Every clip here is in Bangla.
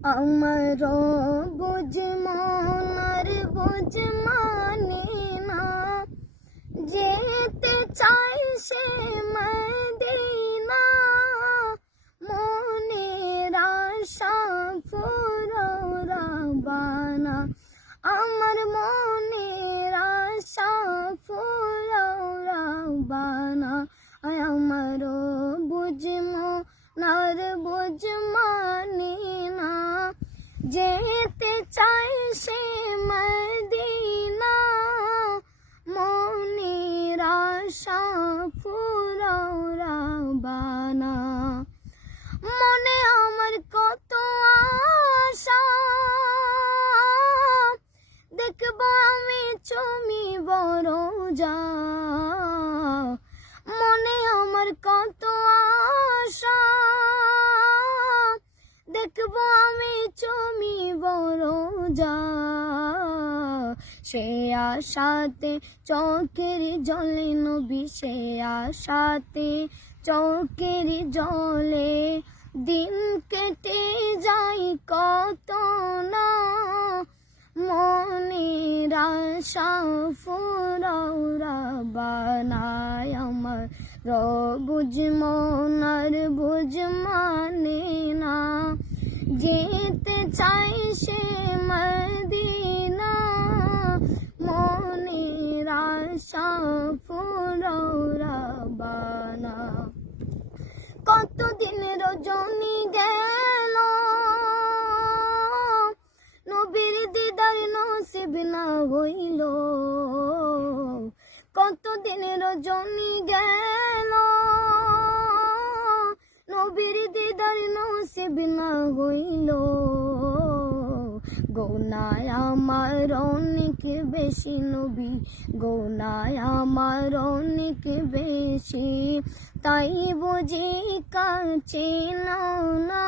আমার বুঝ মনার বুঝ মানে না, যেতে চাই সে মদিনা, মনের আশা ফুরোরা বানা, আমার মনের আশা ফুরোরা বানা, আমার বুঝ মনার বুঝ মানে না, যেতে চাই সে মদিনা, মনের আশা ফুরোরা বানা। মনে আমার কত আশা, দেখবো আমি তুমি বড় যা, মনে আমার কত আশা, দেখবো আমি তুমি বড় যা, সে আশাতে চোখের জলে নবী, সে আশাতে চোখের জলে দিন কেটে যায় কত না, মনের আশা ফুরোরা বানায়, আমার বুঝ মনার বুঝ মানে না, যেতে চাই সে মদিনা, মনের আশা ফুরোরা বানা। কতদিন রজনী গেল, নবীর দিদার নসিব না হইল, কতদিন রজনী গেল, নবীর দিদার নসিব না হইল, গোনায় আমার অনেক বেশি নবী, গোনায় আমার অনেক বেশি, তাই বুঝি কাছে নাও না,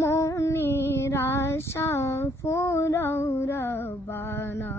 মনের আশা ফুরোরা বানা।